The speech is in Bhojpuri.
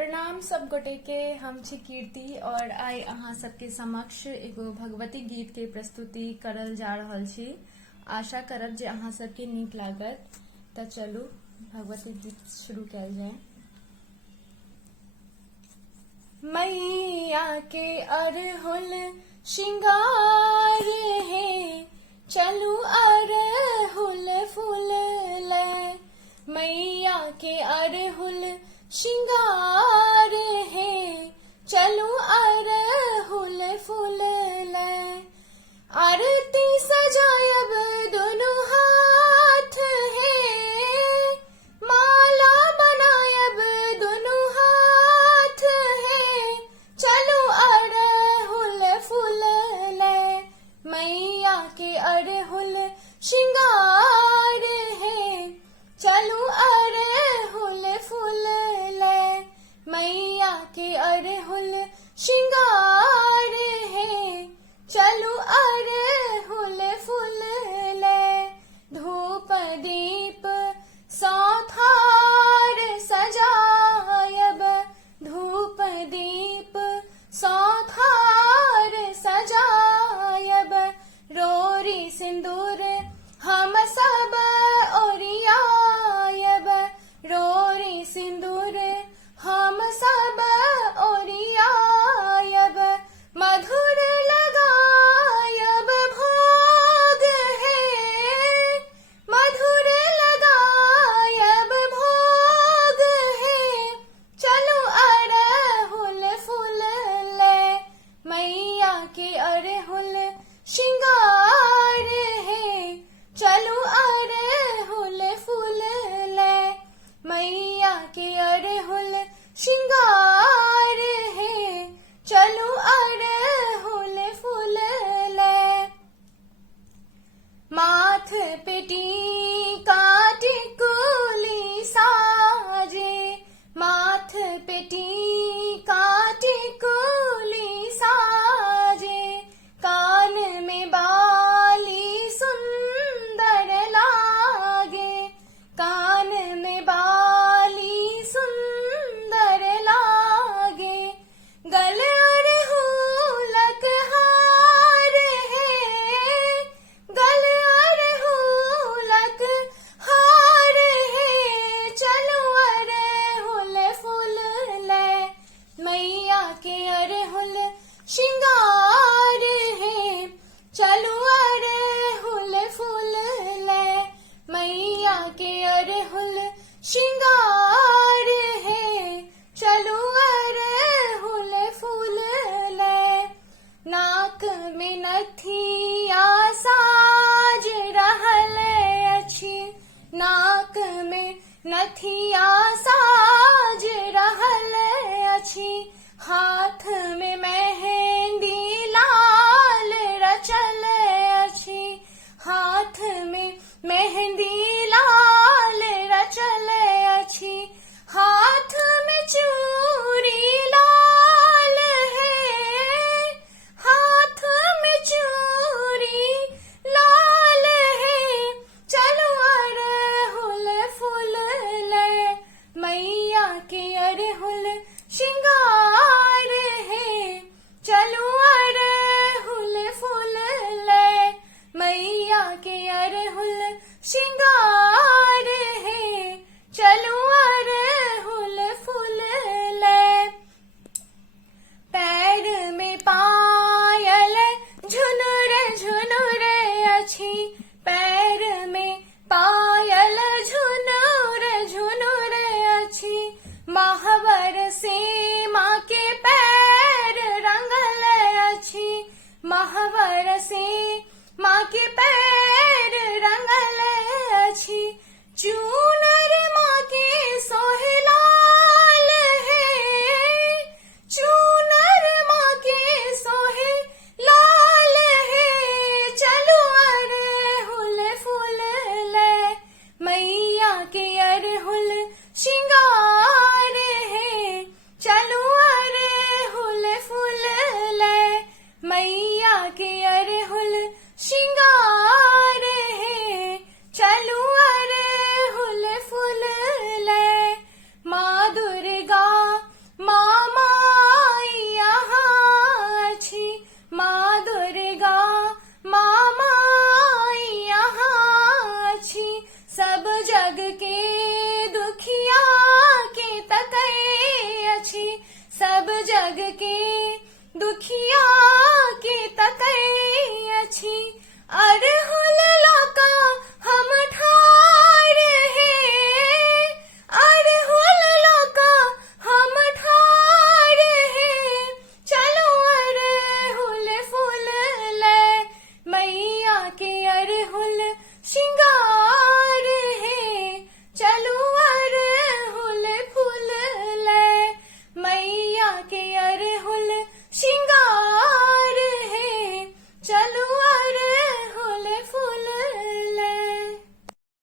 प्रणाम सब गोटे के। हम छी कीर्ति और आई अहाँ सबके समक्ष एगो भगवती गीत के प्रस्तुति करल जा रहल छी। आशा करब जे अहाँ सबके नीक लागत। त चलू भगवती गीत शुरू कयल जाए। मैया के अरहुल श्रृंगार है, चलू अरहुल फूल ले। मैया के अरहुल श्रृंगार है, चलू अरहुल फूल ले। आरती सजायब दोनों हाथ है, माला बनायब दोनों हाथ है, चलू अरहुल फूल ले। मैया के अरहुल श्रृंगार है, चलू अरहुल फूल ले। मैया के अरहुल श्रृंगार है, चलू अरहुल फूल ले। धूप दीप सौथार सजायब, धूप दीप सौथार सजायब, रोरी सिंदूर हम सब ओरियायब, रोरी सिंदूर हम सब ओरियायब। मधुर लगायब भोग है, मधुर लगायब भोग है, चलो अरहुल फूल ले। मैया के अरहुल श्रृंगार है, चलो अरहुल फूल ले। मैया के अरहुल श्रृंगार है, चलो अरहुल फूल ले। माथ पे टीका टिकुली साजे, माथ पे टीका टिकुली साजे, कान में बाली सुंदर लागे, कान में बाली सुंदर लागे। गले अरहुलक हार है, गले अरहुलक हार है, चलो अरहुल फूल ले। मैया के अरहुल श्रृंगार है, चलो अरहुल फूल ले। मैया के अरहुल श्रृंगार है, चलो अरहुल फूल ले। नाक में नथिया साज रहल अछि, नाक में नथिया साज रहल अछि, हाथ में मेहंदी लाल रचल अछि, हाथ में मेहंदी लाल रचल अछि, हाथ में चूड़ी लाल है, हाथ में चूड़ी लाल है, चलो अरहुल फूल ले। मैया के अरहुल श्रृंगार है, चलो अरहुल फूल ले। मैया के अरहुल श्रृंगार है, चलो अरहुल फूल ले। पैर में पायल झुनुर झुनुर अछि, पैर में पायल झुनुर झुनुर अछि, महावर से माँ के पैर रंगल अछि, महावर से माँ के पैर रंगल अछि, चूनर माँ के सोहे लाल है, चूनर माँ के सोहे लाल है, चलो अरहुल फूल ले। मैया के अरहुल श्रृंगार है, चलो अरहुल फूल ले। मैया के अरहुल श्रृंगार है, चलो अरहुल फूल ले। माँ दुर्गा जग के दुखिया के तकै अछि, सब जग के दुखिया के तकै अछि। अरहुल लका